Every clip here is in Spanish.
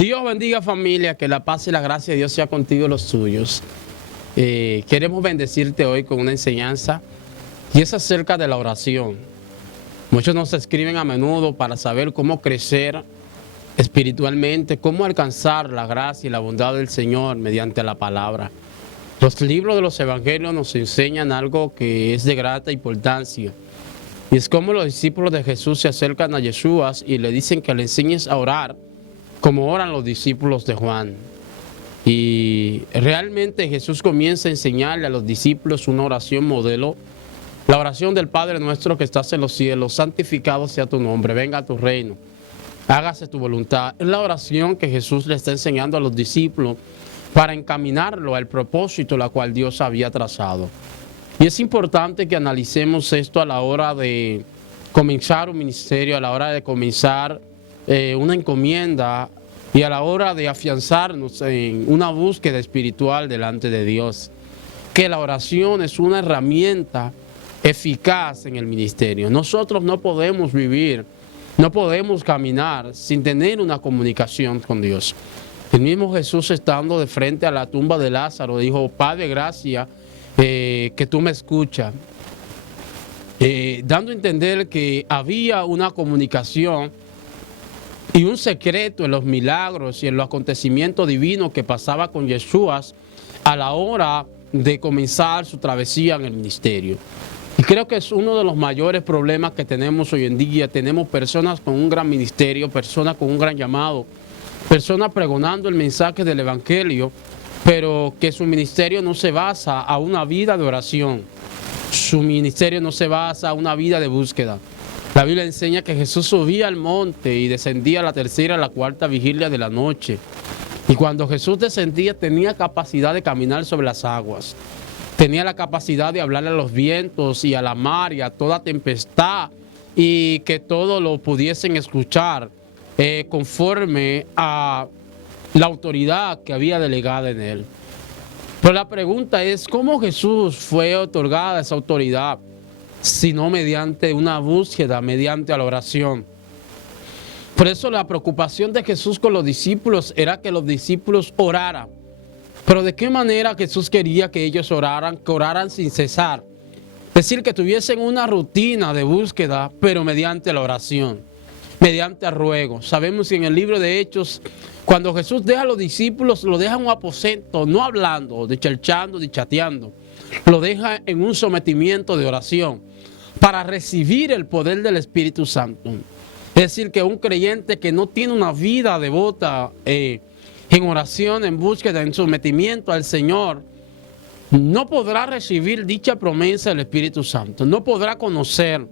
Dios bendiga, familia, que la paz y la gracia de Dios sea contigo y los suyos. Queremos bendecirte hoy con una enseñanza y es acerca de la oración. Muchos nos escriben a menudo para saber cómo crecer espiritualmente, cómo alcanzar la gracia y la bondad del Señor mediante la palabra. Los libros de los evangelios nos enseñan algo que es de grata importancia. Y es como los discípulos de Jesús se acercan a Yeshua y le dicen que le enseñes a orar como oran los discípulos de Juan. Y realmente Jesús comienza a enseñarle a los discípulos una oración modelo. La oración del Padre nuestro que estás en los cielos, santificado sea tu nombre, venga a tu reino, hágase tu voluntad. Es la oración que Jesús le está enseñando a los discípulos para encaminarlo al propósito la cual Dios había trazado. Y es importante que analicemos esto a la hora de comenzar un ministerio, a la hora de comenzar una encomienda y a la hora de afianzarnos en una búsqueda espiritual delante de Dios. Que la oración es una herramienta eficaz en el ministerio. Nosotros no podemos vivir, no podemos caminar sin tener una comunicación con Dios. El mismo Jesús, estando de frente a la tumba de Lázaro, dijo: Padre, gracias que tú me escuchas. Dando a entender que había una comunicación y un secreto en los milagros y en los acontecimientos divinos que pasaba con Yeshua a la hora de comenzar su travesía en el ministerio. Y creo que es uno de los mayores problemas que tenemos hoy en día. Tenemos personas con un gran ministerio, personas con un gran llamado, personas pregonando el mensaje del Evangelio, pero que su ministerio no se basa a una vida de oración. Su ministerio no se basa a una vida de búsqueda. La Biblia enseña que Jesús subía al monte y descendía a la tercera y a la cuarta vigilia de la noche. Y cuando Jesús descendía tenía capacidad de caminar sobre las aguas. Tenía la capacidad de hablarle a los vientos y a la mar y a toda tempestad y que todos lo pudiesen escuchar conforme a la autoridad que había delegada en él. Pero la pregunta es, ¿cómo Jesús fue otorgada esa autoridad? Sino mediante una búsqueda, mediante la oración. Por eso la preocupación de Jesús con los discípulos era que los discípulos oraran. Pero ¿de qué manera Jesús quería que ellos oraran? Que oraran sin cesar. Es decir, que tuviesen una rutina de búsqueda, pero mediante la oración, mediante el ruego. Sabemos que en el libro de Hechos, cuando Jesús deja a los discípulos, lo deja en un aposento, no hablando, dicherchando, chateando. Lo deja en un sometimiento de oración para recibir el poder del Espíritu Santo. Es decir, que un creyente que no tiene una vida devota en oración, en búsqueda, en sometimiento al Señor, no podrá recibir dicha promesa del Espíritu Santo, no podrá conocer.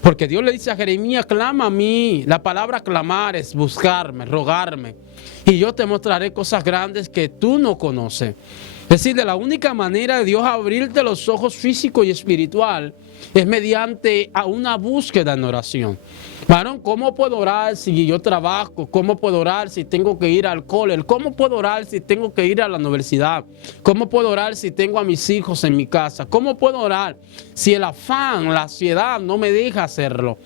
Porque Dios le dice a Jeremías: clama a mí. La palabra clamar es buscarme, rogarme, y yo te mostraré cosas grandes que tú no conoces. Es decir, de la única manera de Dios abrirte los ojos físico y espiritual es mediante a una búsqueda en oración. Varón, ¿cómo puedo orar si yo trabajo? ¿Cómo puedo orar si tengo que ir al cole? ¿Cómo puedo orar si tengo que ir a la universidad? ¿Cómo puedo orar si tengo a mis hijos en mi casa? ¿Cómo puedo orar si el afán, la ansiedad no me deja hacerlo?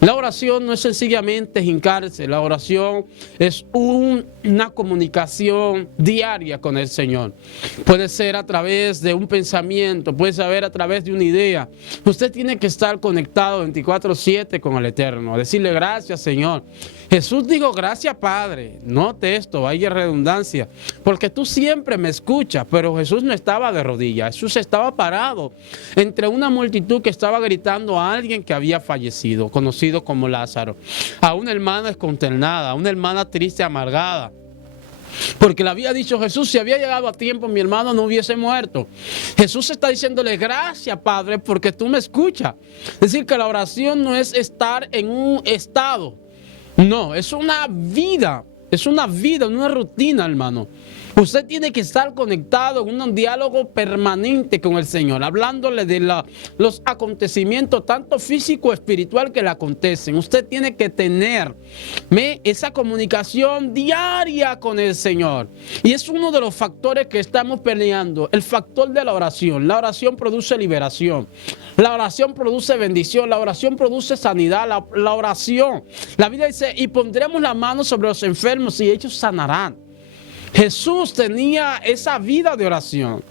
La oración no es sencillamente hincarse, la oración es una comunicación diaria con el Señor. Puede ser a través de un pensamiento, puede ser a través de una idea. Usted tiene que estar conectado 24/7 con el Eterno, decirle: gracias, Señor. Jesús dijo: gracias, Padre. Note esto, vaya redundancia, porque tú siempre me escuchas. Pero Jesús no estaba de rodillas, Jesús estaba parado entre una multitud que estaba gritando a alguien que había fallecido, conocido como Lázaro, a una hermana consternada, a una hermana triste, amargada, porque le había dicho Jesús: si había llegado a tiempo, mi hermano no hubiese muerto. Jesús está diciéndole: gracias, Padre, porque tú me escuchas. Es decir, que la oración no es estar en un estado, no, es una vida, una rutina, hermano. Usted tiene que estar conectado en un diálogo permanente con el Señor, hablándole de los acontecimientos, tanto físico y espiritual que le acontecen. Usted tiene que tener esa comunicación diaria con el Señor. Y es uno de los factores que estamos peleando, el factor de la oración. La oración produce liberación. La oración produce bendición. La oración produce sanidad. La oración. La Biblia dice, y pondremos la mano sobre los enfermos y ellos sanarán. Jesús tenía esa vida de oración.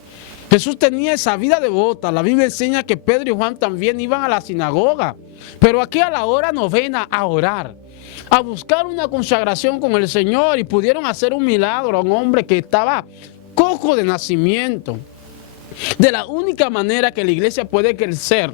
Jesús tenía esa vida devota. La Biblia enseña que Pedro y Juan también iban a la sinagoga. Pero aquí a la hora novena a orar, a buscar una consagración con el Señor, y pudieron hacer un milagro a un hombre que estaba cojo de nacimiento. De la única manera que la iglesia puede crecer,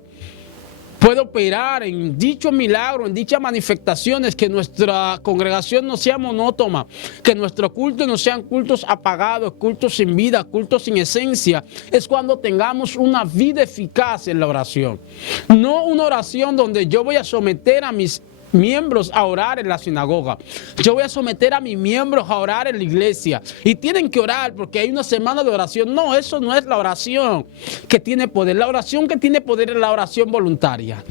puede operar en dicho milagro, en dichas manifestaciones, que nuestra congregación no sea monótona, que nuestros cultos no sean cultos apagados, cultos sin vida, cultos sin esencia, es cuando tengamos una vida eficaz en la oración. No una oración donde yo voy a someter a mis miembros a orar en la sinagoga. Yo voy a someter a mis miembros a orar en la iglesia. Y tienen que orar porque hay una semana de oración. No, eso no es la oración que tiene poder. La oración que tiene poder es la oración voluntaria.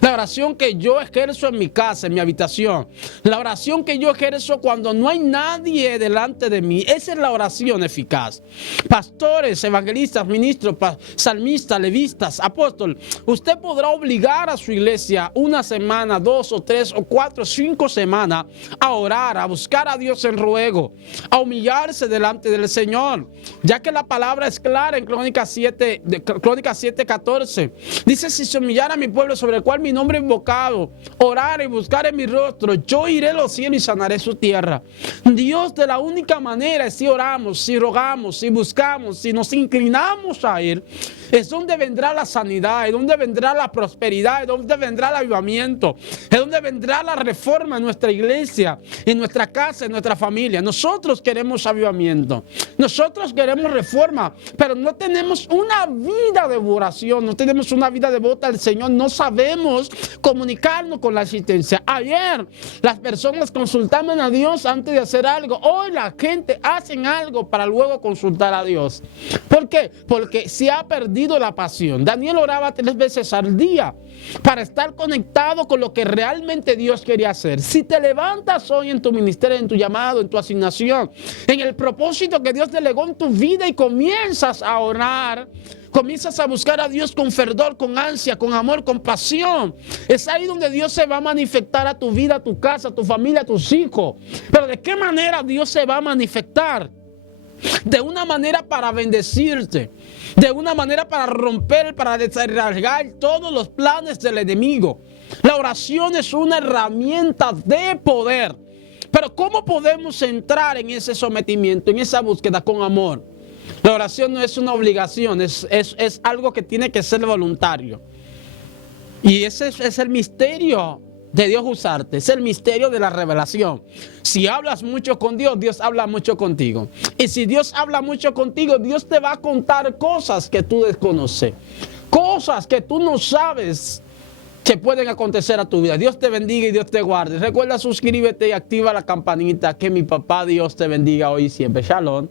La oración que yo ejerzo en mi casa, en mi habitación. La oración que yo ejerzo cuando no hay nadie delante de mí. Esa es la oración eficaz. Pastores, evangelistas, ministros, salmistas, levistas, apóstoles. Usted podrá obligar a su iglesia una semana, 2 o 3 o 4 o 5 semanas a orar, a buscar a Dios en ruego, a humillarse delante del Señor, ya que la palabra es clara en Crónicas 7:14. Dice, si se humillara mi pueblo sobre el cual mi nombre es invocado, orar y buscar en mi rostro, yo iré a los cielos y sanaré su tierra. Dios, de la única manera, si oramos, si rogamos, si buscamos, si nos inclinamos a Él, es donde vendrá la sanidad, es donde vendrá la prosperidad, es donde vendrá el avivamiento, es donde vendrá la reforma en nuestra iglesia, en nuestra casa, en nuestra familia. Nosotros queremos avivamiento, nosotros queremos reforma, pero no tenemos una vida de oración, no tenemos una vida devota al Señor, no sabemos comunicarnos con la existencia. Ayer las personas consultaban a Dios antes de hacer algo. Hoy la gente hace algo para luego consultar a Dios. ¿Por qué? Porque se ha perdido la pasión. Daniel oraba 3 veces al día para estar conectado con lo que realmente Dios quería hacer. Si te levantas hoy en tu ministerio, en tu llamado, en tu asignación, en el propósito que Dios delegó en tu vida, y comienzas a orar, comienzas a buscar a Dios con fervor, con ansia, con amor, con pasión, es ahí donde Dios se va a manifestar a tu vida, a tu casa, a tu familia, a tus hijos. Pero ¿de qué manera Dios se va a manifestar? De una manera para bendecirte, de una manera para romper, para desarraigar todos los planes del enemigo. La oración es una herramienta de poder. Pero ¿cómo podemos entrar en ese sometimiento, en esa búsqueda con amor? La oración no es una obligación, es algo que tiene que ser voluntario. Y ese es el misterio de Dios usarte, es el misterio de la revelación. Si hablas mucho con Dios, Dios habla mucho contigo. Y si Dios habla mucho contigo, Dios te va a contar cosas que tú desconoces, cosas que tú no sabes que pueden acontecer a tu vida. Dios te bendiga y Dios te guarde. Recuerda, suscríbete y activa la campanita. Que mi papá Dios te bendiga hoy y siempre. Shalom.